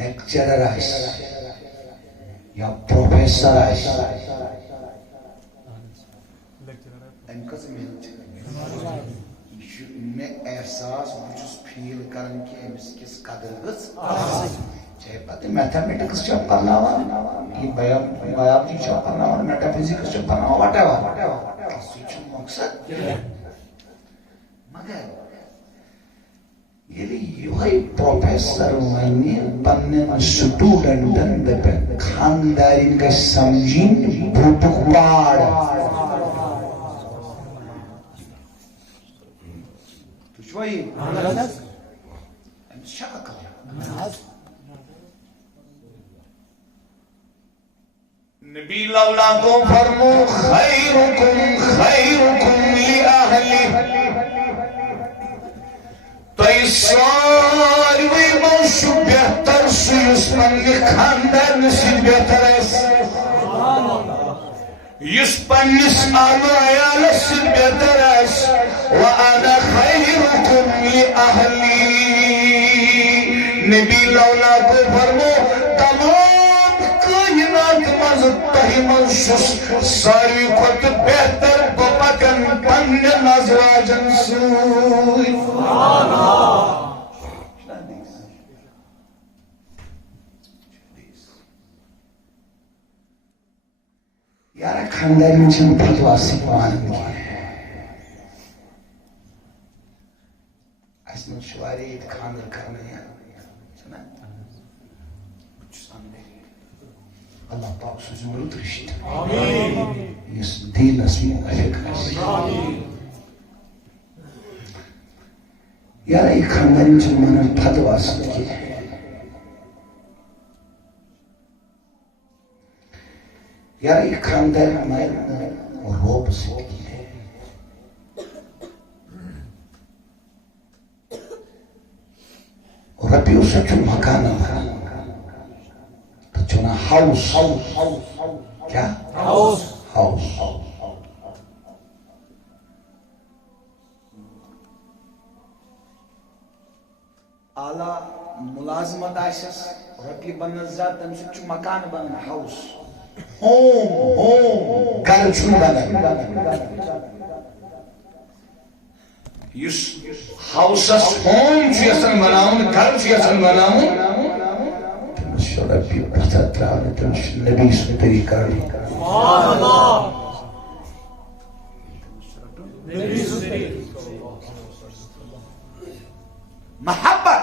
Lecturer یا professor ام کس محنت میں احساس بچس فیل کران کہ امس کس قدر گز چاہے پتہ میتھمیٹکس چھ پرناوان یہ بایولوجی چھ پرناوان میٹا فزکس چھ پرناوان واٹ ایور سو چھ مقصد مگر یلی یہ پروفیسر ونی پنن سٹوڈنٹن دپ خاندارین کا سمجھین بھوک پاڑ شوي شاكر نبی لولا کو فرمو خیرکم لأہلی تو ساروی موشو بہتر سیس پنی خاندر نسی بہتر ایس یس پنیس آلو عیال سے بہتر ایس وَأَنَا خَيْرُكُمْ لِأَهْلِي نبی لولا کو فرمو تمام کائنات مز تہمن شس ساری خود بہتر بپکن پن نزواجن سوئی یارا خانداری چن فتوا سکوان کی اسن شواری خاندر کرنے ہیں سنا اللہ پاک سوزمرت رشت آمین اس دین اسمی علیک آمین یارا ایک خانداری چن مانا فتوا سکی یار ایک خاندار ہمارے روب سکتی ہے اور ابھی اسے جو مکانا تھا تو چونا ہاؤس کیا ہاؤس اعلیٰ ملازمت آئیسس اور ابھی بنزاد تم سے جو مکان بن ہاؤس ہوم گھر چھو بنا یس ہاؤسس ہوم چیسن بناون گھر چیسن بناون تمس ربی پتہ تراون تمس نبی سن طریقہ سبحان اللہ نبی سن طریقہ محبت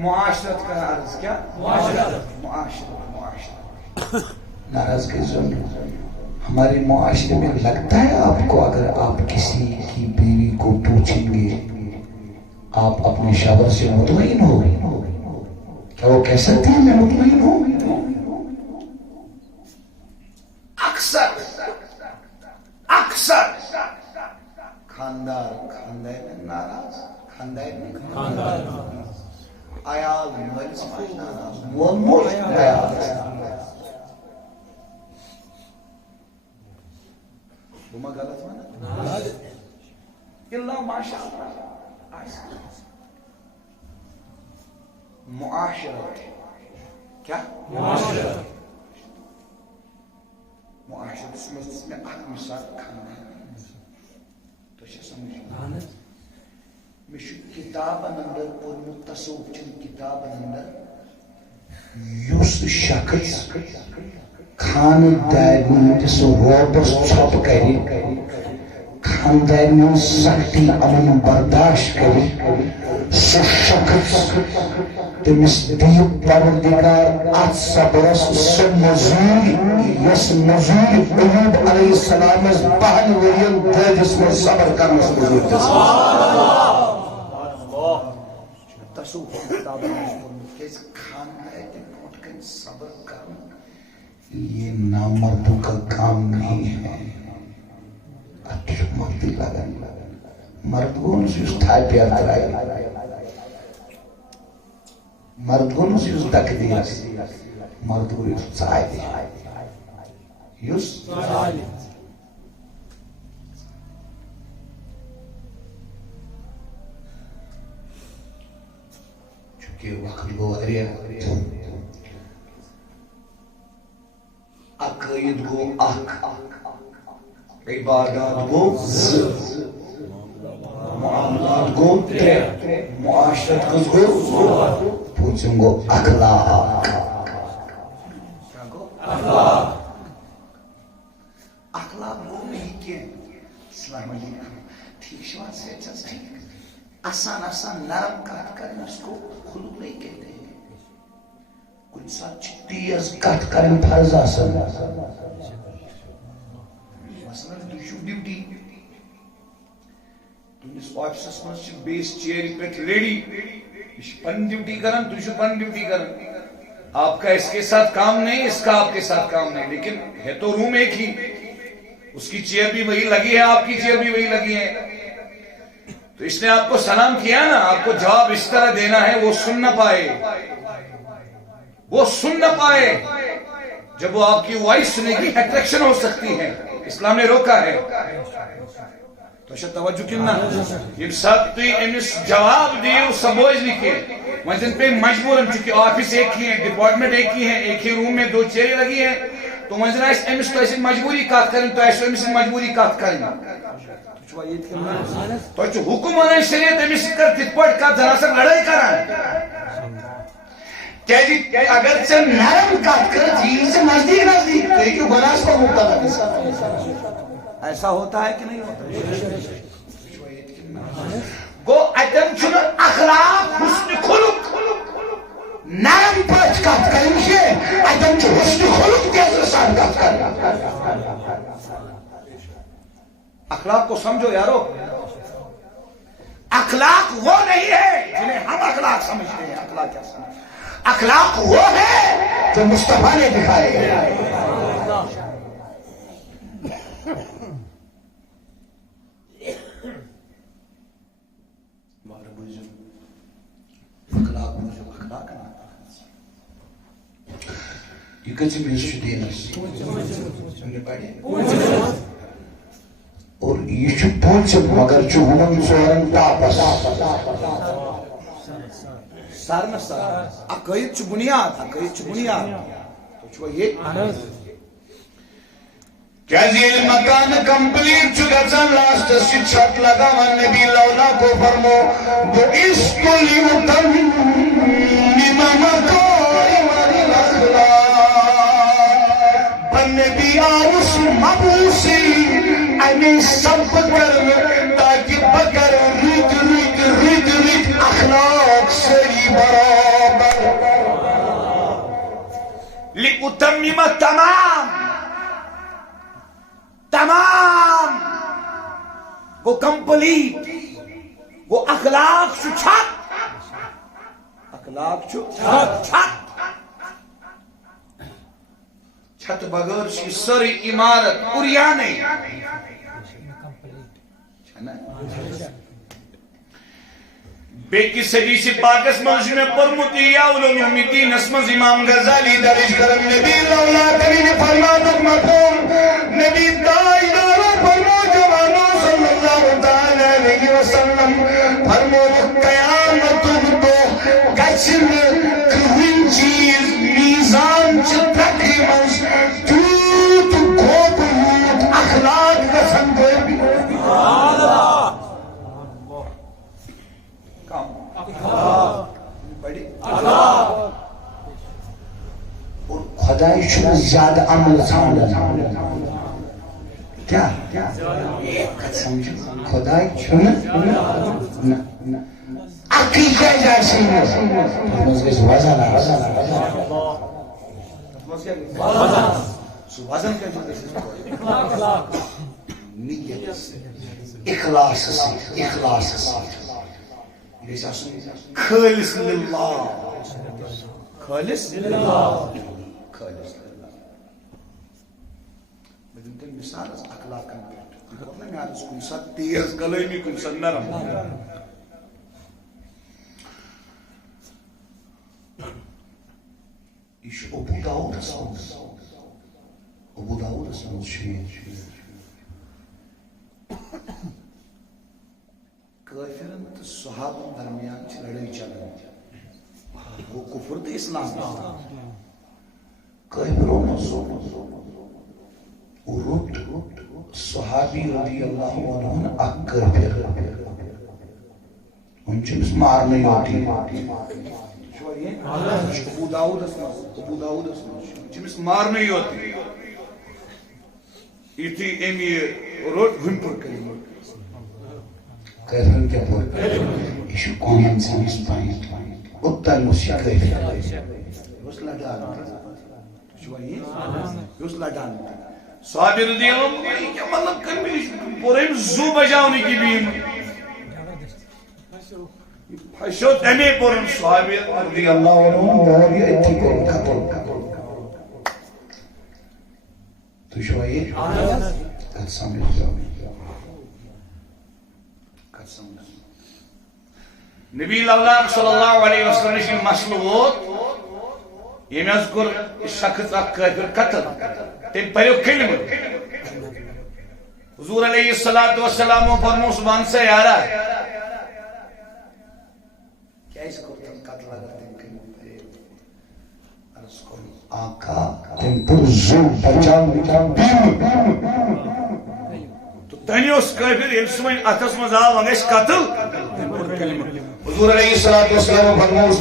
معاشرت کا عرض کیا معاشرت ناراض کی ضرورت ہمارے معاشرے میں لگتا ہے آپ کو اگر آپ کسی کی بیوی کو پوچھیں گے آپ اپنے شوہر سے مطمئن ہو کیا وہ کہہ سکتے ہیں میں مطمئن ہوں اکثر خاندار ناراض خاندار عیال مولس مول عیال بما غلط مانا اللہ ماشاء اللہ معاشرت کیا معاشرت اس میں اہم مثال کھانا تو یہ سمجھیں مش کتاب اندر پورمت تصوف چن کتاب اندر یوس شخص خاندار سو روبس چھپ کری خاندار سختی امن برداشت کری سو شخص تمس دیو پروردگار ات صبرس سو مزوری یس مزوری ایوب علیہ السلام بہن ورین دادس میں صبر کرنس مزور دس تصوف کتاب کیس خاندار اٹھ کر صبر کرنا یہ نامردوں کا کام نہیں ہے اچھو مردی لگن مردگون سے اس تھائی پیار کرائی مردگون سے اس دک دیا مردگون اس سائے دیا یوس کہ وقت گو عقائد گو اخ، عبادات گو معاملات گو ترے، معاشرت کس گو پوچھیں گو اخلاق. اخلاق گو نہیں کہ السلام علیکم ٹھیک شوان سے ٹھیک آسان آسان نرم کٹ کریں اس کو خلق نہیں کہتے ہیں. کچھ ساتھ تیز کٹ کریں فرض آسان. مثلا تُہۍ ڈیوٹی تُہنٛدِس آفسس منٛز چھِ بیٚیِس چیرِ پٮ۪ٹھ لیڈی، یہِ چھِ پنٕنۍ ڈیوٹی کران، تُہۍ چھِو پنٕنۍ ڈیوٹی کران. آپ کا اس کے ساتھ کام نہیں، اس کا آپ کے ساتھ کام نہیں، لیکن ہے تو روم ایک ہی. اس کی چیئر بھی وہی لگی ہے، آپ کی چیئر بھی وہی لگی ہے. تو اس نے آپ کو سلام کیا نا، آپ کو جواب اس طرح دینا ہے وہ سن نہ پائے، وہ سن نہ پائے. جب وہ آپ کی وائس سنے گی اٹریکشن ہو سکتی ہے، اسلام نے روکا ہے. تو شاید توجہ کرنا یم ساتھ تھی امس جواب دیو سب بوجھ لکھے وجن پہ مجبور، چونکہ آفس ایک ہی ہے، ڈپارٹمنٹ ایک ہی ہے، ایک ہی روم میں دو چیئریں لگی ہیں، تو وجن امس تو ایسی مجبوری کات کریں، تو ایسے امس مجبوری کات کریں. تو حکم ونان شریعت امس کر تت پہ کت زنا سا لڑائی کران کیا اگر سے نرم کات کر چیز سے نزدیک نزدیک تو یہ گناہ کو مبتلا. ایسا ہوتا ہے کہ نہیں ہوتا؟ گو اتن چھن اخلاق حسن خلق نرم پاٹ کات کریں سے اتن چھن حسن خلق تیز رسان کات کریں. اخلاق کو سمجھو یارو. اخلاق وہ نہیں ہے جنہیں ہم اخلاق سمجھتے ہیں. اخلاق کیا سمجھتے ہیں؟ اخلاق وہ ہے جو مصطفیٰ نے دکھائے ہیں. یہ کچھ بھی دینس اور یہ پوچھ مگر چون ژورن ٹاپس سارن سار عقائد چھ بنیاد، عقائد چھ بنیاد. تو چھو یہ کیا یہ مکان کمپلیٹ چھ گژھان لاسٹ سے چھت لگاوان نبی لولا کو فرمو وہ اس کو لیمتن نبی آرس مبوسی امی سب کرن تاکہ بکر ریت ریت ریت ریت اخلاق سری برابر لِأُتَمِّمَ تمام وہ کمپلیٹ وہ اخلاق چھو چھت، اخلاق چھو چھت چھت بغیر چھ سری عمارت اریانے. بیکی حدیث پاکس منش میں پرمتی یا علوم الدین اسمز امام غزالی درج کرم نبی لولا کری نے فرماتک مفہوم نبی دائدارو فرمو جوانو صلی اللہ تعالی علیہ وسلم فرمو قیامت تو گچن کھوین چیز میزان چترکی منش توت گوب ہوت اخلاق رسن دے بھی بڑی اور خدای شما زیادہ عمل سامنے کیا سمجھو خدای شما عقیقہ جیسی ہے وزن وزن نیت اخلاص اخلاص خالص للہ خالص للہ خالص للہ. میں دن تین مثال اخلاق کا میں آرز کن سا تیز کلامی کن سا نرم. ایش ابو داود اسمز ابو داود اسمز شویر کافرن تو صحابہ درمیان چھ لڑائی چلان وہ کفر تو اسلام کافروں رد صحابی رضی اللہ عنہ اک کافر ان چمس مارنے ہوتی ابو داؤد چمس مارنے ہوتی یتھی امی روٹ گھنپر کریں کافرن کیا پور یہ کامن سینس پوائنٹ اتن اس کافر اس لڑان اس لڑان صحابی رضی اللہ عنہ کیا مطلب کرمی پوریم زو بجاؤنی کی بیم حشوت امی پوریم صحابی رضی اللہ عنہ موری اتھی پوریم قتل تو شوئی قد سمجھ جاؤ نبی اللہ صلی اللہ علیہ وسلم نے مسئلہ ووت یہ میں اذکر شخص اک کافر قتل تم پریو کلمہ حضور علیہ السلام فرمو سبحان سے یارا کیا اس کو تم قتل اگر تم کلمہ پریو عرض کرو آقا تم پر زور بچاؤ تو دنیوس کافر یلسمین اتس مزاو ونگیش قتل حضور علیہ السلام فرموس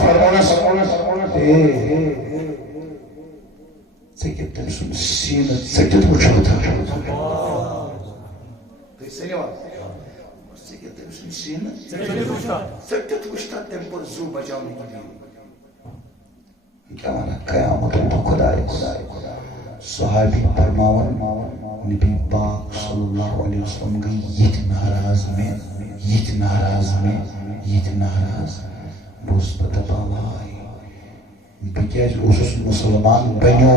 ژےٚ تٔمۍ سُنٛد سیٖنہٕ ژٔٹِتھ وٕچھو تھا تُہۍ سٔنِو حظ ژےٚ تٔمۍ سُنٛد سیٖنہٕ ژٔٹِتھ وٕچھ تھا تٔمۍ کوٚر زُو بچاونہٕ کیٛاہ وَنان قیامتُک دۄہ خۄداے صحابی فرماوان نبی پاک صلی اللہ علیہ وسلم گٔے یِتھ ناراض مےٚ ناراض بہٕ اوسُس پتہٕ دپان واے بہٕ کیٛازِ اوسُس مُسلمان بنیو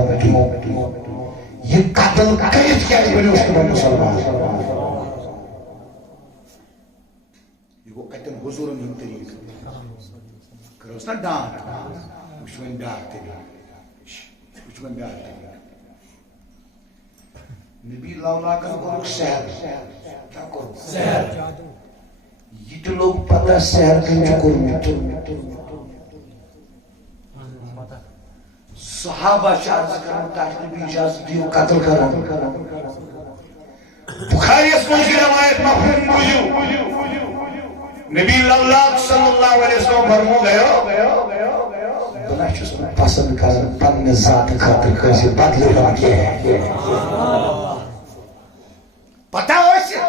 یہ قتل کٔرِتھ کیٛازِ بنیوس نہٕ بہٕ مُسلمان یہ گوٚو کتٮ۪ن حضوٗرن ہُنٛد طریٖقہٕ کٔرٕس نا ڈانٹ وٕچھ وۄنۍ بیٛاکھ طریٖقہٕ نبی لولاکن کوٚرُکھ سحر کیٛاہ کوٚرُکھ یہ تہِ لوٚگ پتہ سحر کٔمۍ چھُ کوٚرمُت صحابہ چھِ عرض کران تتھ نبی اجازت دِیِو قتل کرُن بخاریَس منٛز چھِ روایت مفہوم موٗجوٗب نبی لولاک صلی اللہ علیہ وسلم فرمو گیو بہٕ نہ چھُس نہٕ پسند کران پننہِ ذاتہٕ خٲطرٕ کٲنٛسہِ بدلہٕ ہیوٚن کینٛہہ پتہ ٲسۍ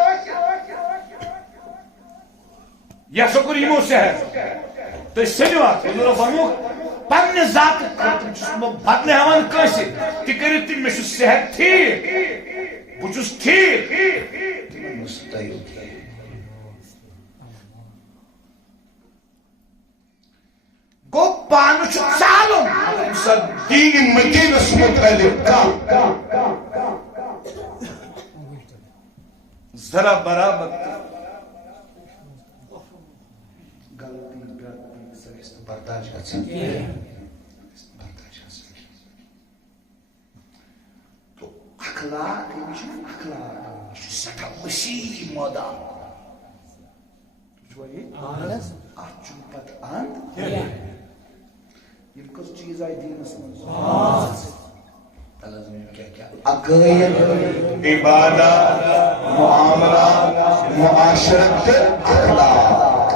یا شکر یمو سحر تُہۍ سٔنِو اتھ حضوٗرو فرموکھ پننہِ ذاتہٕ خٲطرٕ چھُس بہٕ بدلہٕ ہٮ۪وان کٲنٛسہِ تہِ کٔرِو تُہۍ مےٚ چھُ صحت ٹھیٖک بہٕ چھُس ٹھیٖک تِمن مستعیل گوٚو پانہٕ چھُ ژالُن ییٚمہِ ساتہٕ دیٖنہِ مدیٖنس متعلق کانٛہہ ذرا برابر برداشت گژھان تو اخلاق یہ چھُنہ اخلاق یہ چھُ سٮ۪ٹھاہ وسیع مٲدان اتھ چھُنہٕ پتہٕ اند یِم کٔژ چیٖز آیہِ دیٖنس منٛز عقائد عبادات معاملات معاشرت تہٕ اخلاق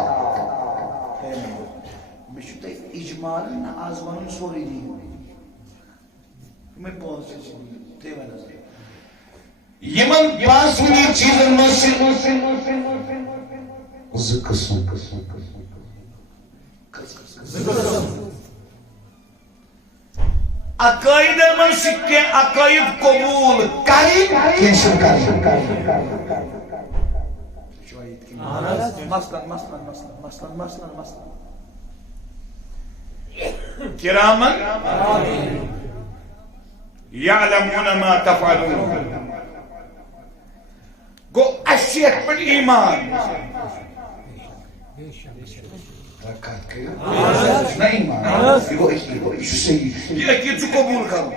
مےٚ چھُ تۄہہِ اجمال نہ آز ونُن سورُے دیٖن یِمے پانٛژھ چیٖز تُہۍ ؤنِو حظ یِمن پانٛژوٕنی چیٖزن منٛز چھِ زٕ قٕسٕم عقائدن منٛز چھِ کینٛہہ عقائد قبوٗل کرٕنۍ کینٛہہ چھِنہٕ کرٕنۍ کِرامن یعلمون ما تفعلون گوٚو اَسہِ چھُ یتھ پٮ۪ٹھ ایٖمان یہ عقید قبول کرو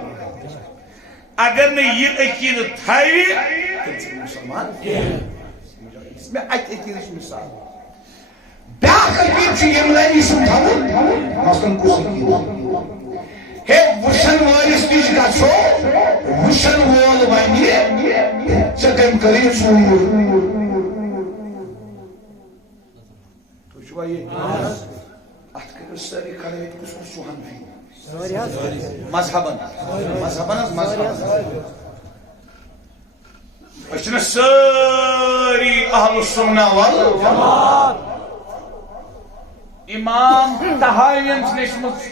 اگر نہ یہ عقید تھاوِ مسلمان میں عقیدٕچ مثال بیٛاکھ عقید چھو یملانی سن تھاون مثلاً کسی کی ہے وشن والس نش گھو وشن وول ون ژے کم کری ژوٗر تُہۍ چھُوا یہ اتھ کٔرِو سٲری کھڑا ییٚتہِ کُس کُس چھُ حنفی مذہبن مذہبن أسۍ سٲری اہل السنہ والجماعت امام طحاوین چھِ لیچھمٕژ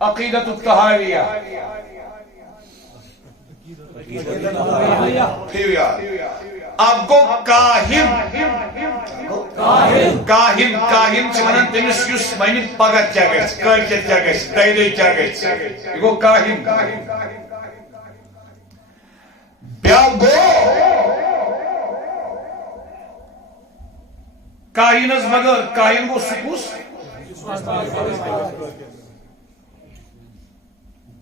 عقیدۃ الطحاویہ اب گو کاہن چھِ ونان تٔمِس یُس وَنہِ پگہہ کیٛاہ گژھِ کٲلکٮ۪تھ کیٛاہ گژھِ دۄیہِ دۄہہِ کیٛاہ گژھِ یہِ گوٚو کاہن بیٛاکھ گوٚو کاہنس بغٲر کاہن گوٚو سُہ کُس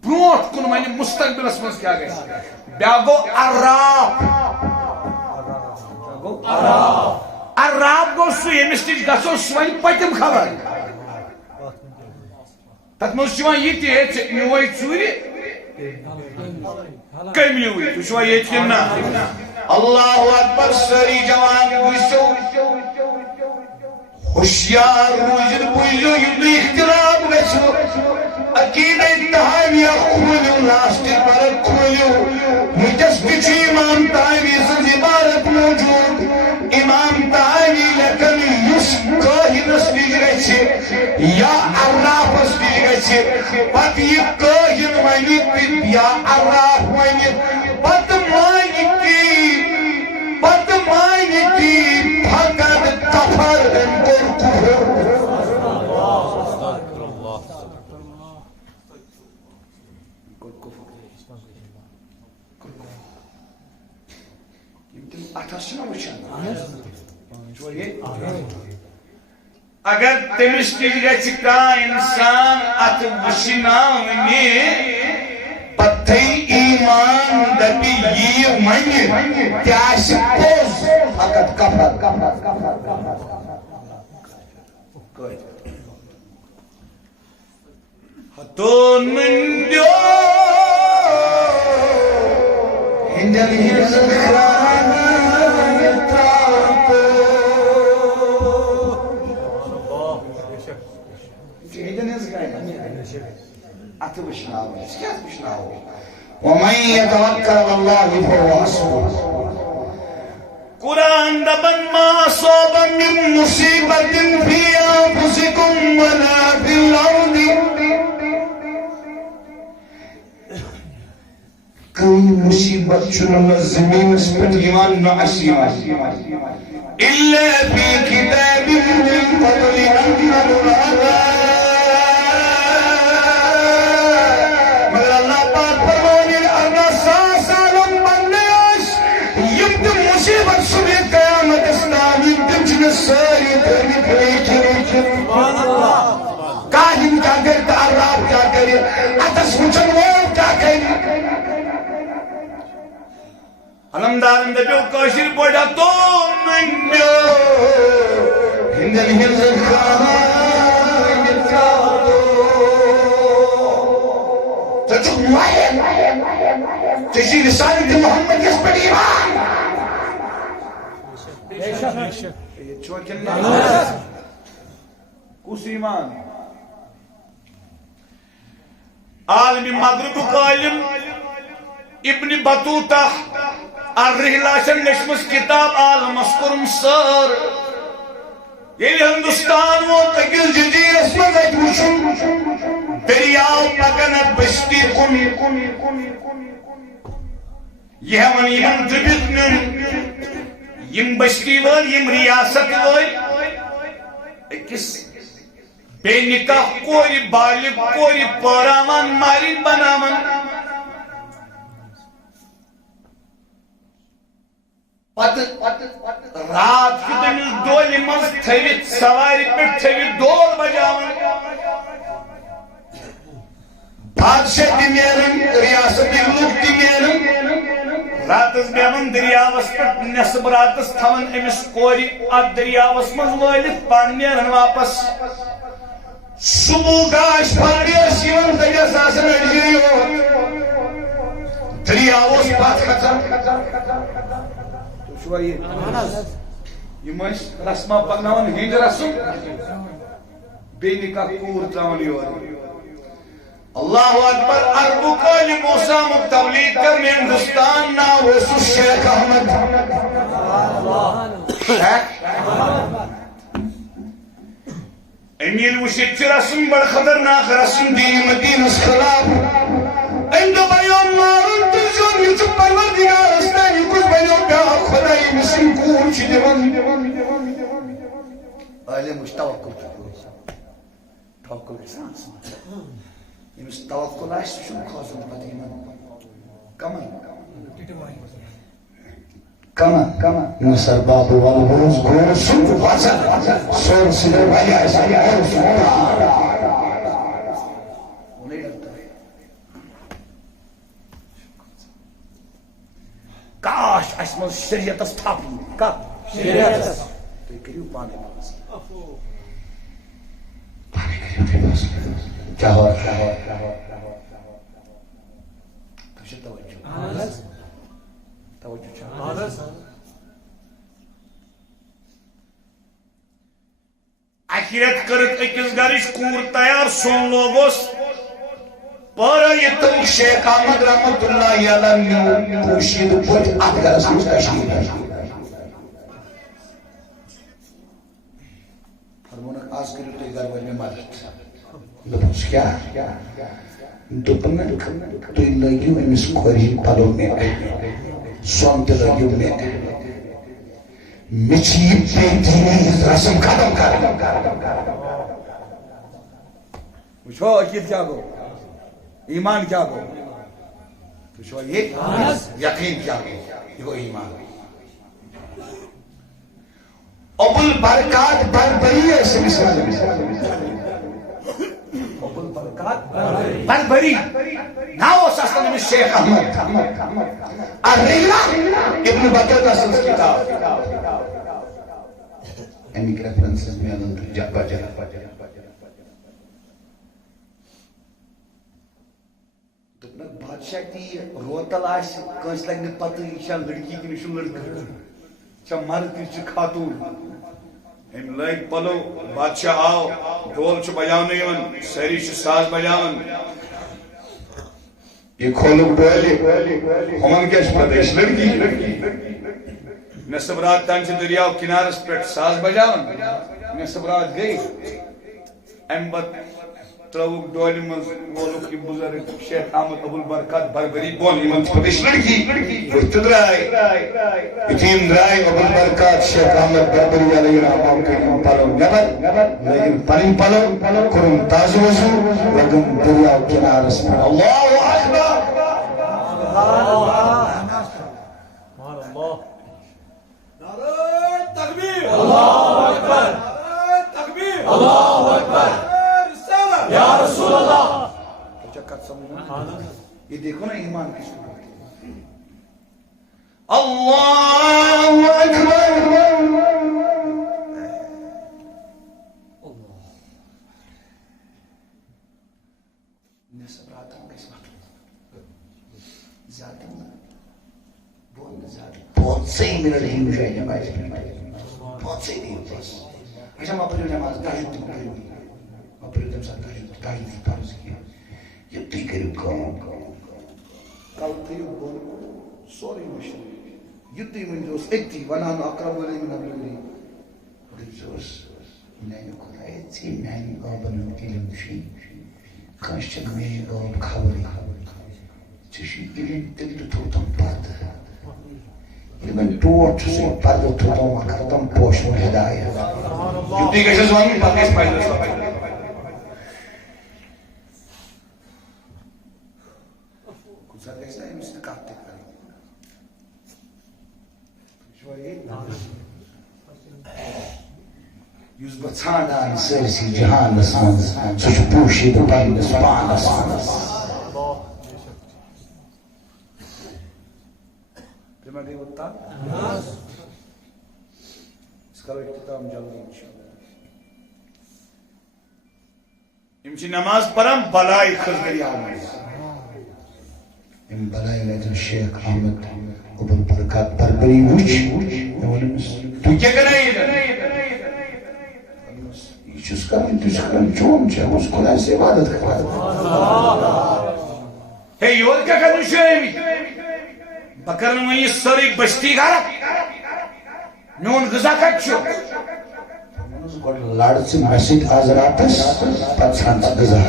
برونٛٹھ کُن وَنہِ مستقبلس منٛز کیٛاہ گژھِ بیٛاکھ گوٚو عراب گوٚو سُہ ییٚمِس نِش گژھو سُہ وَنہِ پٔتِم خبر تتھ منٛز چھُ یِوان یہِ تہِ ہے ژےٚ نیوٗوَے ژوٗرِ کٔمۍ نیوٗوٕے تُہۍ چھُوا ییٚتہِ کِنہٕ نہ اللہ اکبر سٲری جوان وٕچھو ہوشیار روٗزِتھ بوٗزِو یُتھُے اختلاف گژھِوٕ عقیدہ طحاویہ کھوٗلِو لاسٹٕچ پرت کھوٗلِو وٕنکٮ۪س تہِ چھُ امام طحاوی سٕنٛز عبارت موجوٗد امام طحاوی لیکھن یُس کٲہنس نِش گژھِ یا عرافس نِش گژھِ پتہٕ یہِ کٲہن وَنہِ یا عراف وَنہِ پتہٕ مانہِ تی فقط کفر أمۍ کوٚر کُفر اگر تٔمِس نِش گژھِ کانٛہہ اِنسان اتھ وٕچھناونہِ پتہٕ تھٲیہِ ایٖمان دپہِ یی وَنہِ تہِ آسہِ پوٚز فقط کفر ہتون منڈیو ہندن ہنز ومن يتوكل على الله فهو حسبه قرآن دبن ما أصاب من مصيبة في أنفسكم ولا في الأرض کوئی مصیبت چنو زمین پر ایمان نہ اسیما الا فی کتاب من قبل ان نبرأها مگر اللہ پاک فرمانے ارنا سالم بندیش یمت مصیبت سنی قیامت اسلام یمتم چن ساری دھرمی پریچن کاہن کیا کرتا عراب کیا کرے اتس وچن وول کیا کرے علمدارن دپیو کٲشِر پٲٹھۍ ہتو منڈیو ہندن ہنز ژٕ چھُکھ مۄہِم ژےٚ چھُے رسالت محمد یس پٮ۪ٹھ ایمان ییٚتہِ چھُوا کِنہٕ نہ کُس ایمان عالمِ مغربُک عالم ابن بطوطہ الرحلہ لیچھمٕژ کتاب عالمس کوٚرُن سٲر ییٚلہِ ہندوستان ووت أکِس جزیرس منٛز اَتہِ وٕچھُن دٔریاو پکان اَتھ بستی کُن یہِ ہٮ۪وان یِمن ڈُبِتھ نیُن یِم بستی وٲلۍ یِم ریاست وٲلۍ أکِس بے نکاح کورِ بالغ کورِ پٲراوان مالِن بناوان رات چھُ تٔمِس ڈولہِ منٛز تھٲوِتھ سوارِ پٮ۪ٹھ تھٲوِتھ ڈول بجاوان بادشاہ تہِ نیران ریاستٕکۍ لُکھ تہِ نیران راتس بیون دریاوس پہ نصب راتس تھون امس کوری ات دریاوس مز وٲلِتھ پان نیرن واپس صبح گاش پھاڑیس یون دریاس آسان أڑجے دریاوس پتھ کھژان تُہۍ چھُوا یِم ٲسۍ رسما پکناوان ہِنٛدۍ رسم بیٚیہِ نہِ کانٛہہ کوٗر تراوان یورٕ اللہ اکبر عرب قول موسیٰ متبلیغ کرنے ہندوستان ناو اس شیخ احمد امیل وشت رسم بڑ خطرناک رسم دین مدین اس خلاف اندو بیان مارن تجھون یچو پروردگار اسنا یکوز بیان بیا خدای مسلم کور چی دیوان آئلے مشتوکل توکل کے سانس یمس توکل آسہِ سُہ چھُنہٕ کھسُن پتہٕ یِمن کمن یمس ارباب والغوز گوز سُہ چھُ وَسان سورسٕے واریاہ کاش اَسہِ منٛز شریعتس تھاپُن کتھ شریعتس تُہۍ کٔرِو پانے فٲصلہٕ کیا ہو اخیرت کرت اکس گرش کور تیار سون لوگوس پارا شیخ احمد رحمت اللہ علیہ پوشید پوٹ ات گرس مز کشمیر فرمونک آز کرو تھی گھر والے مدد دوپس کیا دوپن تُہۍ لٲگِو أمِس کورِ پلو مےٚ سۄن تہِ لٲگِو مےٚ چھِ یہِ بے دیٖنی ہٕنٛز رسم ختم کرٕنۍ وٕچھو عقیٖد کیٛاہ گوٚو ایٖمان کیٛاہ گوٚو تُہۍ چھُوا یہِ یقیٖن کیٛاہ گوٚو یہِ گوٚو ایٖمان ابو البرکات بربری ٲسۍ أمِس بربری ناو اصلا امس شیخ احمد الریلا ابن بطوطہ سنس کتاب امیک ریفرنسز میں بادشاہ تی روتل آس کنس لگ پتہ یہ لڑکی کہ یہ لڑکہ مرد یہ خاتون ام لگ پلو بادشاہ آو ڈول بجان ساری ساز بجان یہ کھولک ڈولہ ہمن کیا پتہ لڑکی نصب رات تان دریاو کنارس پہ ساز بجان نصب رات گئی ام پتہ تروک ڈول مز وولک یہ بزرگ شیخ احمد ابو البرکات بربری بون یہ پتہ لڑکی وقت درائے اتیم درائے ابو البرکات شیخ احمد بربری علیہ الرحمہ کریم پلو نبر لیکن پنن پلو کرم تاز وضو لگم دریاو کنارس پر اللہ اکبر نعرہ تکبیر اللہ اکبر تکبیر اللہ اکبر یا رسول اللہ یہ دیکھو نا ایمان کی صورت اللہ اکبر نصب رات ہم کس وقت زیادہ بہت صحیح منٹ ہی مجھے نماز بہت صحیح نہیں ہوتا اچھا میں پڑھو نماز تاجد تم کروں اپنے دم ساتھ تاجد کی فرض کیا یہ تی کرو کام کل تیو بول سوری مشہور یہ تی من جوس اکتی ونان اقرب علی من ابلی جوس میانی خدای تی میانی آبن علم شی کاش چک میانی آب خبری چشی علم دل تو توتم پاد من دور سے پردو توتم کرتم پوش و ہدایت یہ تی کیسے زوانی پاکیس پائل رسول یُس بہٕ ژھانٛڈان سٲرسٕے جہانس منٛز سُہ چھُ پوٗشِتھ پننِس پانس منٛز جمع گئی ہوتا اس کا اختتام جلدی انشاءاللہ امچی نماز پڑھم بلائی خزگری آمد ام بلائی لیتن شیخ احمد ابن برکات بربری وچ تو کیا کرنا ہے یہ چیز کرن تو کرن چون چاہ اس خدا سے عبادت کرتا ہے یہ کیا کرنا شوئے بکرن میں یہ سری بشتی گھر میون غذا کچھو لڑ سے مسجد حضراتس پچھانس غذا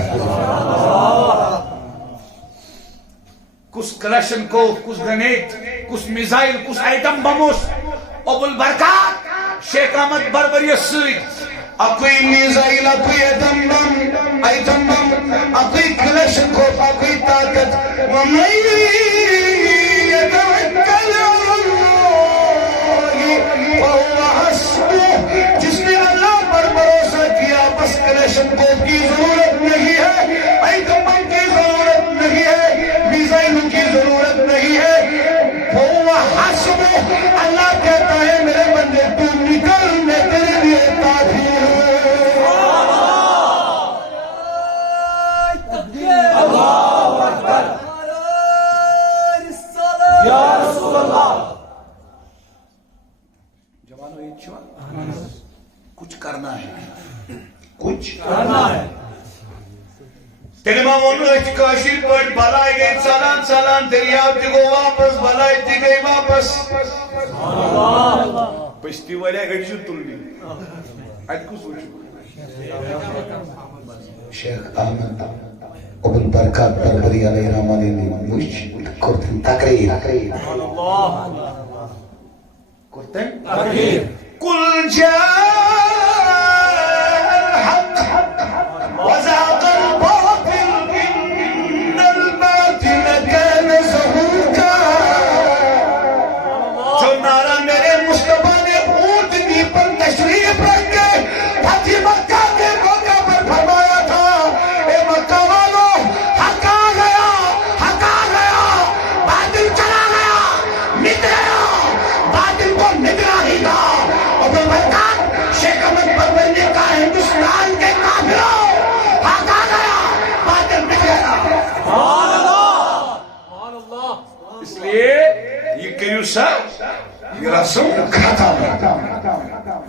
کس کلشن کو کس گرینیڈ کس میزائل کس آئٹم بموس ابو البرکات شیخ احمد بربری سید اکوئی میزائل اکوئی آئٹم بم اکوئی کلشن کو اکوئی طاقت وَمَن يَتَوَكَّلْ عَلَى اللَّهِ فَهُوَ حَسْبُهُ جس نے اللہ پر بھروسہ کیا بس کلشن کو کی ضرورت نہیں ہے آئٹم بم کی ضرورت نہیں ہے میزائل کی ضرورت نہیں ہے فَهُوَ حَسْبُهُ اللہ کہتا ہے میرے بندے تو نکل میں تیرے لیے کافی ہوں اللہ اکبر یا رسول اللہ جوانو یہ چھوڑ کچھ کرنا ہے کچھ کرنا ہے تیرے ماں انہوں نے کاشی پڑھ بلائی گئی سالان دریاو تی گو واپس بلائی تی گئی واپس پشتی والے گئی جو تلنی آج کو سوچو شیخ احمد ابو البرکات بربری علیہ رحمانی نے مجھ کرتن تقریر کرتن تقریر قل جاء الحق وزهق الباطل ان الباطل كان زهوقا جو نعرہ میرے مصطفیٰ نے اونٹنی پر تشریف رکھ کے فتح مکہ کے موقع پر فرمایا تھا اے مکہ والو حق آ گیا باطل چلا گیا مٹ گیا باطل کو مٹنا ہی تھا ابو برکات شیخ احمد بربری نے کہا ہندوستان کے کافروں حق آ گیا باطل مٹ گیا سبحان اللہ اس لیے یہ کریو سا یہ رسم ختم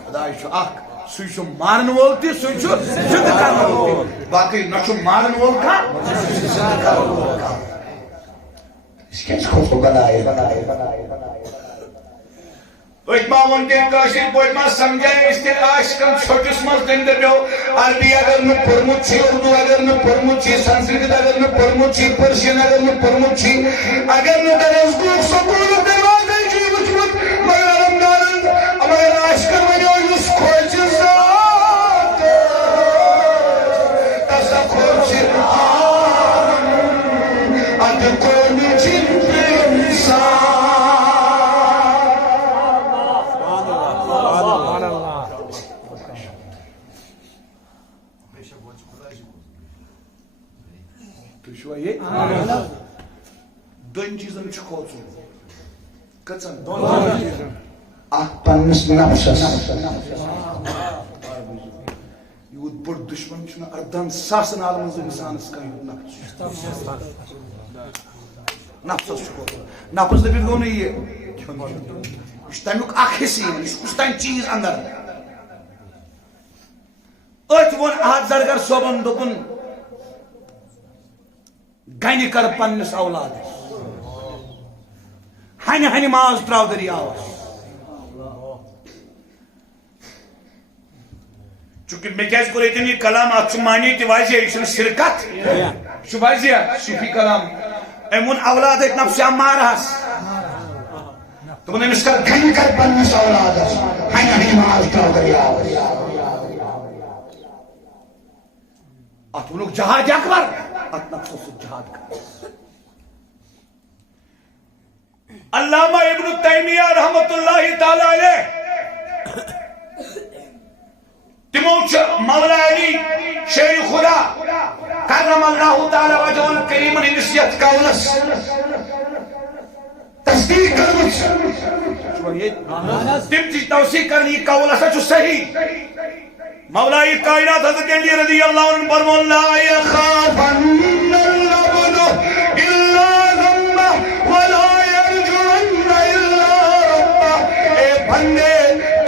خدا چھو اخ سوی چھو مارن وول تی سوی چھو زندہ کرن وول تی باقی نہ چھو مارن وول کا اس کے اس کو بنائے اتماون کے کاشر پوٹما سمجھائے اس کے عاشقن چھوٹس مز دندر بیو عربی اگر نو پرمت چھی اردو اگر نو پرمت چھی سنسکرت اگر نو پرمت چھی پرشین اگر نو پرمت چھی اگر نو درس گوک سکول دروازے چھی وچمت مگر رمضان مگر عاشقن ونیو یس کھوچ ذات تسا کھوچ اد کونی چن انسان دون چیزن چھ کھوچو کچن اخ پنس نفسس یوت بڑ دشمن چھنا اردن ساسن عالمز انسانس کا یوت نفسس چھ کھوچو نفس دبیت گو نہیں یہ تمیک اخ حصی اس تین چیز اندر ات ون احد زرگر صوبن دپن گنہ کر پنس اولاد ہنہ ہنہ ماز تراو دریاوس چونکہ میں کیا کور یہ کلام ات معنی تہ واضح یہ شرکت یہ واضح صوفی کلام امن اولاد نفس امارہس دپن امس کر گنہ کر پنس اولادس ہنہ ہنہ ماز تراو دریاوس ات ونک جہاد اکبر ات نفس جہاد کر علامہ ابن تیمیہ رحمت اللہ تعالی علیہ تمو مولا علی شیر خدا کرم اللہ تعالی وجہ الکریم نسیت قولس تصدیق توثیق کرمٕژ تِم تہِ چھِ توثیق کران یہِ قول ہسا چھُ صحیح مولائے کائنات حضرت علی رضی اللہ عنہ فرمون لا یخافن العبد الا ذنبہ ولا یرجون الا ربہ اے بندے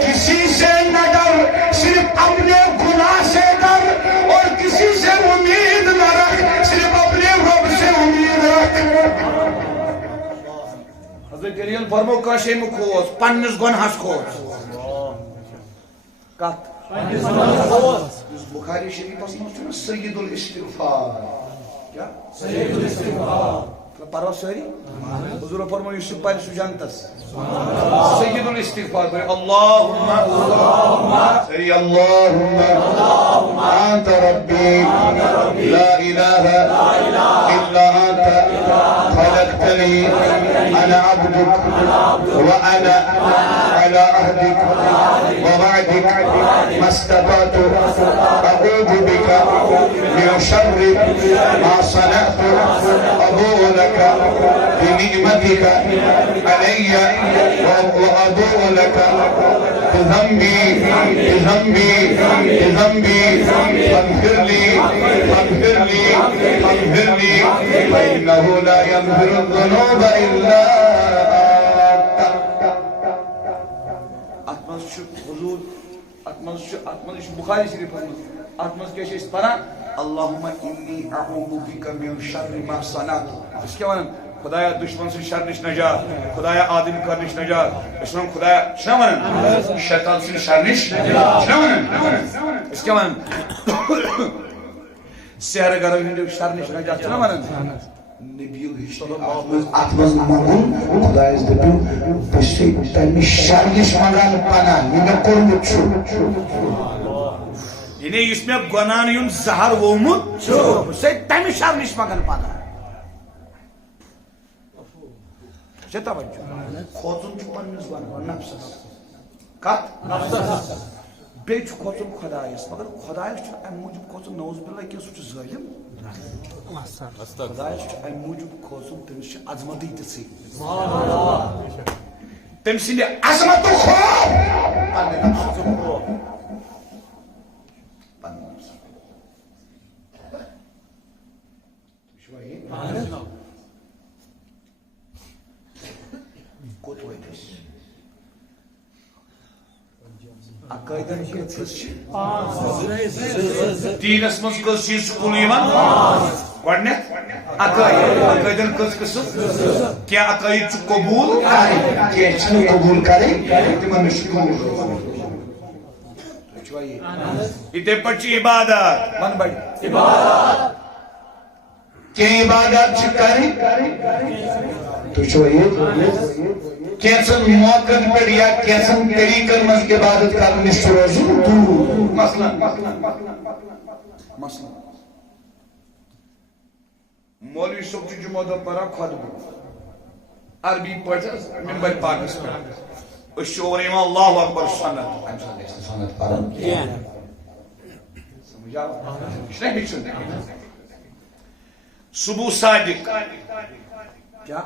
کسی سے نہ ڈر صرف اپنے گناہ سے ڈر اور کسی سے امید نہ رکھ صرف اپنے رب سے امید رکھ حضرت علی فرمو کاشے میں کھوز پنس گناہس کھوز کت بخاری شریفس مز سید الاستغفار کیا سید الاستغفار پروا ساری حضور فرمو یہ پڑھ سو جنتس سید الاستغفار اللہم سری اللہم انت ربی لا الہ الا انت خلقتنی انا عبدک وانا على عهدك ووعدك ما استطعت اعوذ بك من شر ما صنعت ابوء لك بنعمتك علي وابوء لك بذنبي فاغفر لي فانه لا يغفر الذنوب الا حضور اتمنى بخاری شریف اتمنى کیا اس پڑھا اللهم اني اعوذ بك من شر ما صنعت اس کیا ونان خدایا دشمن سے شر نش نجات خدایا آدم کر نش نجات اس ونان خدایا شنا ونان شیطان سے شر نش شنا ونان اس کیا ونان سحر گرو ہند شر نش نجات شنا ونان نبیو اتمز مگن خدایس دپیو بسی تمی شرگش مگن پناہ یہ کورمت چھو یعنی اس میں گناہ یون زہر وومت سے تمی شرگش مگن پناہ سے توجہ کھوژن چھو پننس گناہ نفسس کت نفسس بیٚیہِ چھُ کھوژُن خۄدایس مگر خۄدایس چھُ امہِ موٗجوٗب کھوژُن نوز باللہ کہِ سُہ چھُ ظٲلِم خۄدایس چھُ امہِ موٗجوٗب کھوژُن تٔمِس چھِ عظمتٕے تِژھٕے تٔمۍ سٕنٛدِ عظمتُک خوف پننہِ نفسُک خوف پننہِ نفسُک تُہۍ چھِوا یہِ کوٚت وٲتۍ أسۍ عقائدن کٔژ چھِ دیٖنس منٛز کٔژ چیٖز چھِ کُنُے یِوان گۄڈنٮ۪تھ عقائدن کٔژ قٕسم کینٛہہ عقائد چھِ قبوٗل کینٛہہ چھِنہٕ قبوٗل کرٕنۍ تِمن نِش چھُ دوٗر روزُن تُہۍ چھِوا یہِ یِتھے پٲٹھۍ چھِ عبادات ون بڑِ کینٛہہ عبادات چھِ کرٕنۍ تُہۍ چھِوا یہِ کینٛژن موقعن پٮ۪ٹھ یا کینٛژن طریٖقن منٛز عبادت کرنہٕ نِش چھُ روزُن دوٗر مثلاً مولوی صٲب چھُ جمعہ دۄہ پران خۄطبہٕ عربی پٲٹھۍ حظ مِمبر پاکس پٮ۪ٹھ أسۍ چھِ اور یِوان اللہ اکبر سنت امہِ ساتہٕ گژھِ نہٕ سنت پرُن سمجھ آو یہِ چھُنہ ہیٚچھُن صبح صادق کیا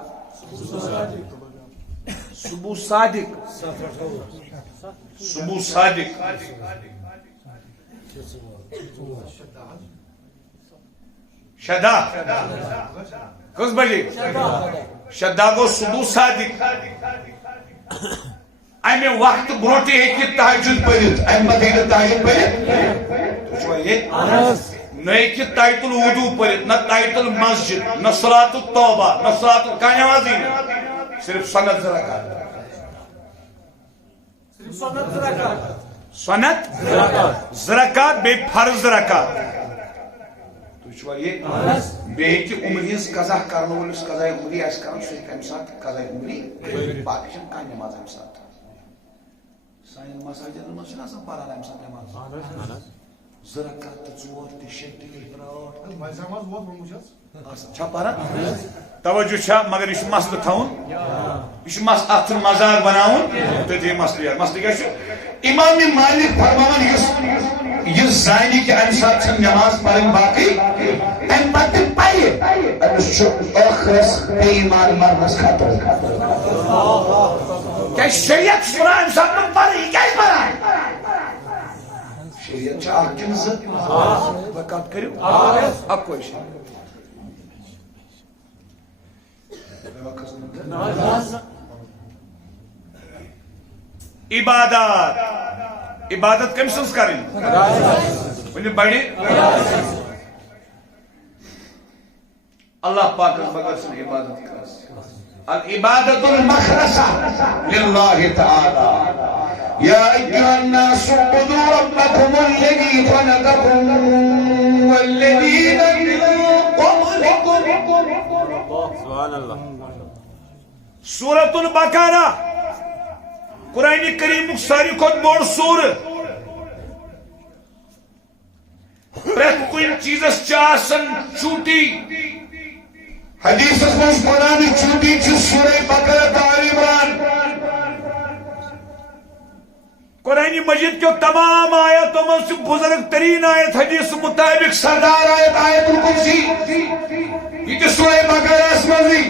صبح صادق صبح صادق شدا کس بجے شدا گو صبح صادق امہ وقت برونٹھ ہیٚکہِ تہجد پٔرِتھ امہ پتہٕ ہیٚکہِ تہجد پٔرِتھ تُہۍ چھِوا ییٚتہِ نہ ہیٚکہِ تایت الوضوٗ پٔرِتھ نہ تایت المسجد نہ صلاۃ التوبہ نہ صلاۃ کانٛہہ نٮ۪مازٕے نہٕ صرف سنت زٕ رکعت سنت زٕ رکعت بیٚیہِ فرض زٕ رکعت تُہۍ چھِوا یہِ بیٚیہِ ہیٚکہِ عمرِ ہٕنٛز قضا کرنہٕ وٲلِس قضاے عمری آسہِ کرُن سُہ ہیٚکہِ امہِ ساتہٕ قضاے عمری باقٕے چھنہٕ کانٛہہ نٮ۪ماز امہِ ساتہٕ سانٮ۪ن مساجدن منٛز چھِنہٕ آسان پران امہِ ساتہٕ نٮ۪ماز زٕ رکعت تہٕ ژور تہِ شےٚ تہِ برٛاٹھ چھا پران توجہ چھا مگر یہ مسلہ تھاؤن یہ اتھ مزاق بناؤن تو یہ مسلہ مسلہ کیا امام مالک فرمان یس زانہِ کہ امہ ساتہٕ چھنہٕ نماز پرٕنۍ باقٕے امہ پتہٕ پرِ امس آخرس بے ایمان مرنس خطر کیا شریعت سنا انسان من پر یہ کیا بنا شریعت چھ اکھ کن زٕ وقت کریو اکوے شریعت عبادت کم سنس کریں ونی بڑی اللہ پاک بغیر سن عبادت کر العبادت المخلصہ للہ تعالی یا ایھا الناس اعبدوا ربکم الذی خلقکم والذین من قبلکم سبحان اللہ سورۃ البقرہ قرآن کریم ساری کھت بوڑ سور پریت کن چیزس چاسن چوٹی حدیث میں قرآن چوٹی چھ سورہ بقرہ آل عمران قرآن مجید کے تمام آیتوں میں سے بزرگ ترین آیت حدیث مطابق سردار آیت آیت الکرسی یہ کہ سورہ بقرہ اسمزی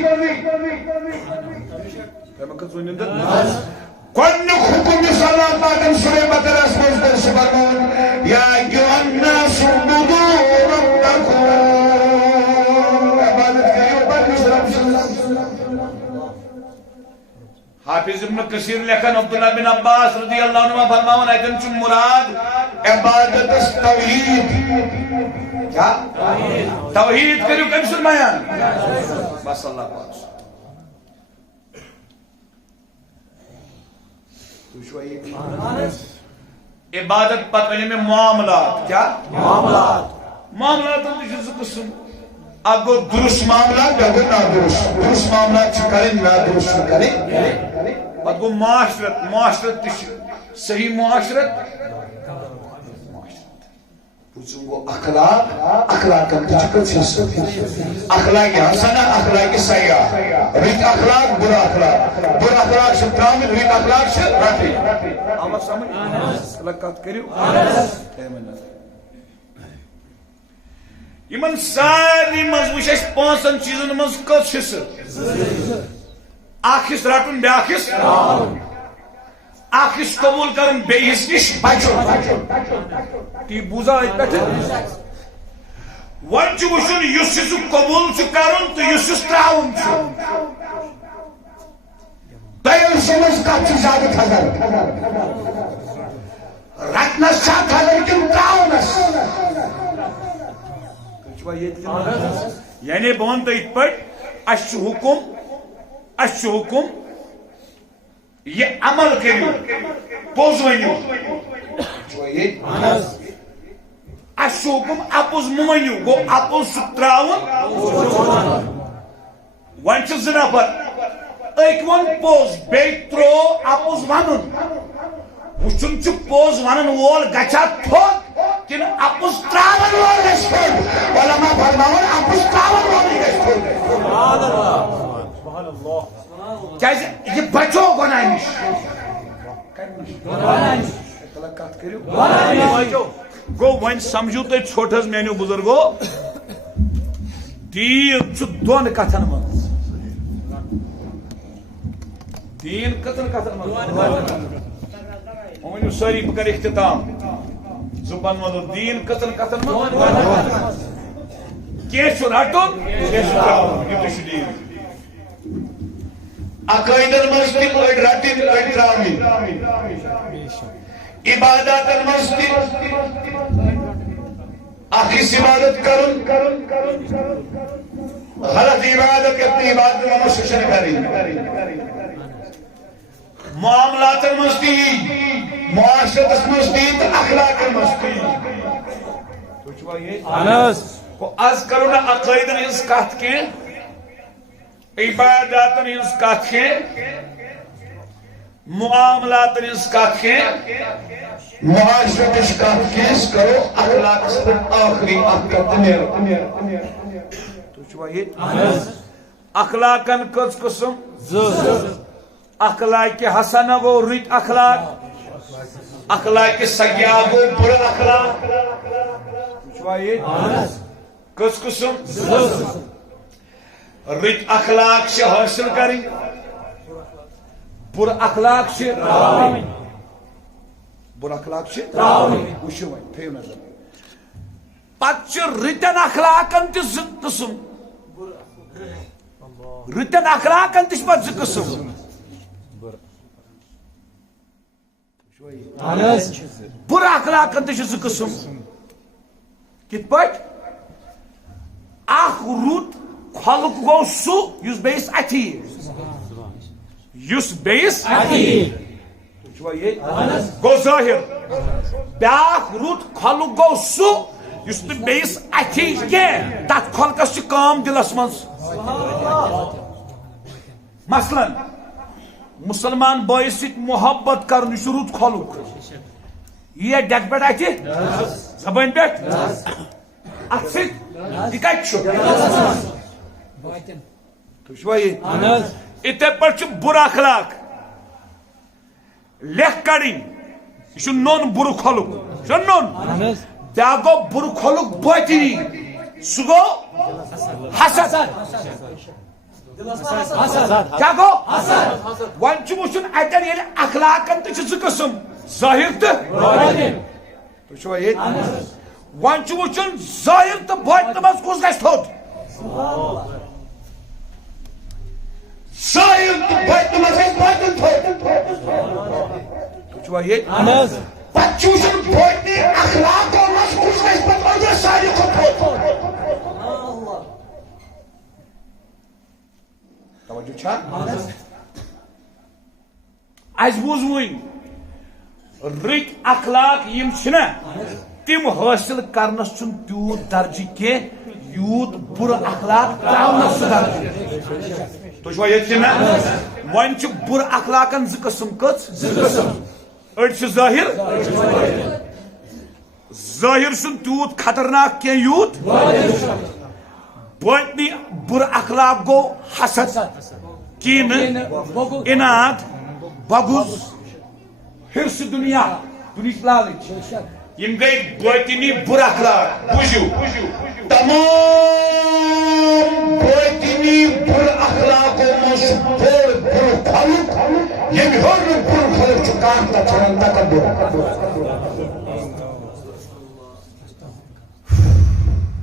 کن حکم صلاة پاکن سورہ بقرہ اسمزی سبحان یا ایھا الناس اعبدوا ربکم حافظ ابن کثیر لکھن عبداللہ بن عباس رضی اللہ عنہ فرماون ایتن چھ مراد عبادت توحید کیا توحید کریو کم سن بیان بس اللہ پاک عبادت پتہ میں معاملات کیا معاملات ہم قسم اب وہ درست معاملات یا وہ درست معاملات کریں نادرست کریں پتہ گو معاشرت صحیح معاشرت وہ اخلاق کا کچھ اخلاق حسنہ اخلاق سیاح رت اخلاق برا اخلاق سے کامل رت اخلاق سے رفی آمد سمجھ لکات کریو یمن ساری مز وش اس پانچن چیزن مز کس حصہ اخ رٹن بیاکس اخ قبول کرن بیس نش بچو تی بوزا ات ون چھ وچھن یس قبول چھ کرن تو یس تراون چھ دین سمجھ کا زیادہ تھزر رٹنس چھا تھزر کن تراونس یعنی بہن تو ات پٹ اس حکم یہ عمل کریو پوز ونیو اس حکم اپوز مونیو گو اپوز ستراون ون چھ زٕ نفر ایک ون پوز بیٚیہِ ترو اپوز ونن وچھن چھ پوز ونن وول گچھا تھوٚد کن اپوز تراون وول گژھِ تھوٚد علماء فرماون اپوز تراون وول گژھِ تھوٚد سبحان اللہ کیازِ یہ بچو گناہ نش گو ون سمجھو تھی چھوٹس میانو بزرگو دین دون کتن من دین کتن من ونو ساری بہ کر اختتام زبان ونو دین کتن من کی رٹن یہ دین عقائدن مستی اڑ رٹن اڑ تراوی عبادت مستی اخیس عبادت کرن غلط عبادت اپنی عبادت میں مشکل کریں معاملات مستی معاشرت مستی اخلاق مستی از کرو نا عقائدن ہز کت کی عباداتن ہز کت کی معاملاتن ہز کت کی معاشرت کت کیس کرو اخلاق سے آخری اخلاقن کس قسم اخلاق حسنہ گو رت اخلاق سیاہ گو بر اخلاق کس قسم رت اخلاق سے حاصل کریں بر اخلاق سے بر اخلاق سے وچھو وۄنۍ تھٲیِو نظر پتہٕ چھِ رٕتٮ۪ن اخلاقن تہِ زٕ قٕسم رٕتٮ۪ن اخلاقن تہِ چھِ پتہٕ زٕ قٕسم بر اخلاقن تہِ چھِ زٕ قٕسم کِتھ پٲٹھۍ اکھ رُت خلق گوٚو سُہ یُس بیٚیِس اَتھِ یی یُس بیٚیِس گوٚو ظٲہِر بیٛاکھ رُت خلق گوٚو سُہ یُس نہٕ بیٚیِس اَتھِ یی کینٛہہ تتھ خلقس چھِ کٲم دِلس منٛز مثلاً مسلمان بٲیِس سۭتۍ محبت کرُن یہِ چھُ رُت خلق یی ڈیٚکہٕ پٮ۪ٹھ اَتھِ زبٲنۍ پٮ۪ٹھ اتھ سۭتۍ یہِ کتہِ چھُ تُہۍ چھُوا یہِ یِتھے پٲٹھۍ چھُ بُرٕ اخلاق لیکھ کڑٕنۍ یہِ چھُ نوٚن بُرٕ خلق یہِ چھُ نوٚن بیٛاکھ گوٚو بُرٕ خلق باطنی سُہ گوٚو حسد کیٛاہ گوٚو وۄنۍ چھُ وٕچھُن اتٮ۪ن ییٚلہِ اخلاقن تہِ چھِ زٕ قٕسم ظٲہِر تہٕ تُہۍ چھُوا ییٚتہِ وۄنۍ چھُ وٕچھُن ظٲہِر تہٕ باطنہِ منٛز کُس گژھِ تھوٚد ظٲہِر تہٕ باطنہِ منٛز گژھِ باطن تھوٚد تُہۍ چھُوا ییٚتہِ پتہٕ چھُ وٕچھُن باطنی اخلاقو منٛز کُس گژھِ پتہٕ أنٛدرٕ ساروی کھۄتہٕ تھوٚد توجہ چھا اَسہِ بوٗز وٕنۍ رٕتۍ اخلاق یِم چھِنہ تِم حٲصِل کرنس چھُنہٕ تیوٗت درجہِ کینٛہہ یوٗت بُرٕ اخلاق تراونس چھُ درجہِ تُہۍ چھُوا ییٚتہِ کِنہٕ وۄنۍ چھِ بُرٕ اخلاقن زٕ قٕسم کٔژ أڑۍ چھِ ظٲہِر ظٲہِر چھُنہٕ تیوٗت خطرناک کینٛہہ یوٗت باطنی بُرٕ اخلاق گوٚو حسد کینہٕ اِناد بغض حرص دُنیا دُنہِچ لالٕچ یِم گٔے باطنی بُرٕ اخلاق بوٗزِو تمام باطنی بُرٕ اخلاقو منٛز چھُ بوٚڑ بُرٕ خلق ییٚمہِ ہیوٚر نہٕ بُرٕ خلق چھُ کانٛہہ تتھ چھِ ونان تکبُر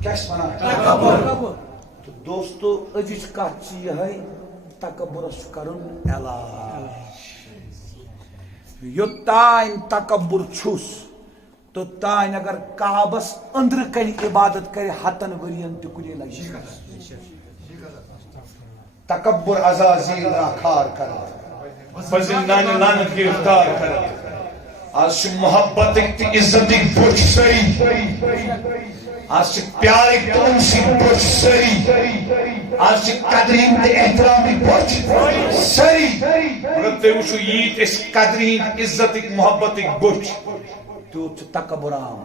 کیٛاہ چھِ ونان تہٕ دوستو أزِچ کتھ چھِ یِہے تکبُرس چھُ کرُن علاج یوٚتانۍ تکبُر چھُس توٚتانۍ اگر کعبس أنٛدرٕ کنہِ عبادت کرِ ہتن ؤرین تہِ کُنی لگہِ تکبُر عزازیل راکھار کران زندانہِ لعنت گرفتار کران آز چھِ محبتٕکۍ تہٕ عزتٕکۍ بٔچھ سٲری آز چھِ پیارٕکۍ تہٕ اُنسٕکۍ بٔچھ سٲری آز چھِ قدرِ ہٕنٛدۍ تہٕ احترامٕکۍ بٔچھ سٲری مگر تُہۍ وٕچھِو ییٖتۍ أسۍ قدرِ ہٕنٛدۍ عزتٕکۍ محبتٕکۍ بٔچھ تیوٗت چھُ تکبُرام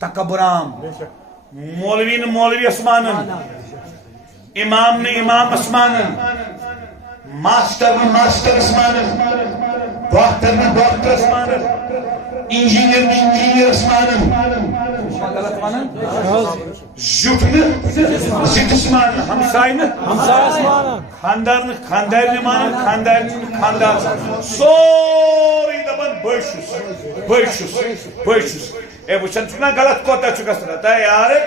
تکبُرام مولوی نہٕ مولویس مانن امام نہٕ امامس مانن ماسٹر نہٕ ماسٹرس مانن ڈاکٹر نہٕ ڈاکٹرس مانن انجیٖنیر نہٕ انجیٖنیرس مانن غلط ونان زیُٹھ نہٕ زِٹھس مانن ہمساے نہٕ ہمسایس مانان خاندار نہٕ خاندارنہِ مانان خاندارنہِ نہٕ خاندار سورُے دپان بٔے چھُس بٔے چھُس بٔے چھُس اے وٕچھان چھُکھ نا غلط کوتاہ چھُ گژھان ہتا یارٕ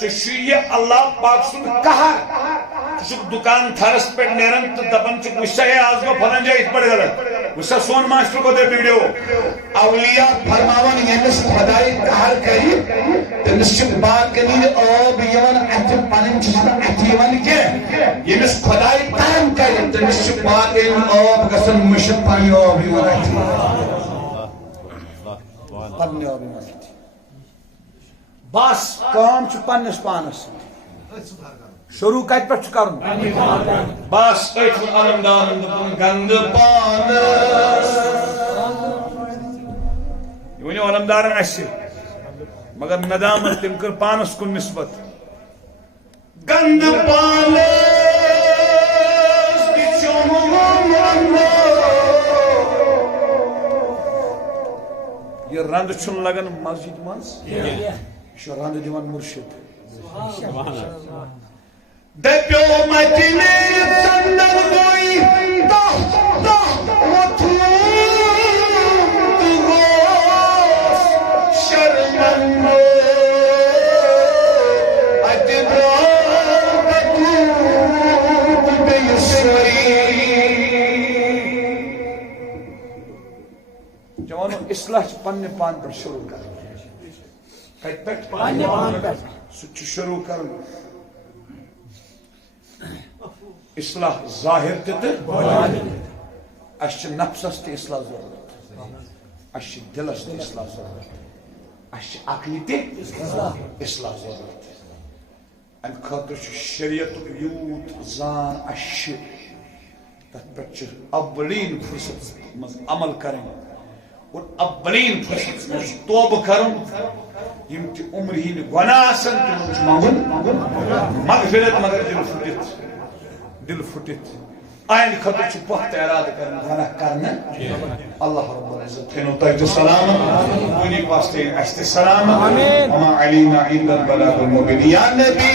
ژےٚ چھُے یہِ اللہ پاک سُنٛد قہر ژٕ چھُکھ دُکان تھرس پٮ۪ٹھ نیران تہٕ دپان چھُکھ وٕچھ سا ہے آز گوٚو فلٲنۍ جایہِ یِتھ پٲٹھۍ غلط وٕچھ سا سون ماسٹر کوتاہ بِگڑیو اولیاء فرماوان ییٚمِس خۄداے قہر کرِ تٔمِس چھِ باقین ہٕنٛدِ ٲب یِوان اَتھِ پنٕنۍ چھِس نہٕ اَتھِ یِوان کینٛہہ ییٚمِس خۄداے کرم کرِ تٔمِس چھِ باقین ہُنٛد ٲب گژھان مٔشِد پنٕنۍ ٲب یِوان اَتھِ پننہِ ٲبہِ منٛز بس کٲم چھِ پننِس پانس شروع کتہِ پٮ۪ٹھ چھُ کرُن بس أتھۍ علمدارن دوٚپُن گنٛدٕ پانس یہِ ؤنِو علمدارن اسہِ مگر ندامت تٔمۍ کٔر پانس کُن نسبت گنٛدٕ پانس یہِ رنٛدٕ چھُنہٕ لگان مسجد منٛز یہِ چھُ رنٛدٕ دِوان مُرشد دپیو مدینے ژندر گوئی دہ دہ وتھوٗد گوس شرمندٕ اتہِ درٛاو بطوٗط بیٚیہِ سۄے جوانو اصلاح چھ پننہِ پان پٮ۪ٹھ شروع کرٕنۍ کتہِ پٮ۪ٹھ پننہِ پان پٮ۪ٹھ سُہ چھُ شروع کرُن اصلاح ظاہر تہِ تہٕ اسہِ چھِ نفسس تہِ اصلاح ضرورت اسہِ چھِ دلس تہِ اصلاح ضرورت اسہِ چھِ عقلہِ تہِ اصلاح ضرورت امہِ خٲطرٕ چھُ شریعتُک یوٗت زان اسہِ چھِ تتھ پٮ۪ٹھ چھِ اولین فرصت منٛز عمل کرٕنۍ اور اولین فرصت منٛز توبہٕ کرُن یم تہِ عمرِ ہٕنٛدۍ گۄناہ آسن تِمن چھُ منگُن مغفرت مگر دل پھٹِتھ آئندٕ خٲطرٕ چھُ پتھ تہِ ارادٕ کرُن گۄناہ کرنہٕ اللہ رب العزت تھٲینو تۄہہِ تہِ سلامت کُنی واسطے اسہِ تہِ سلامت وما علینا الا البلاغ المبین یا نبی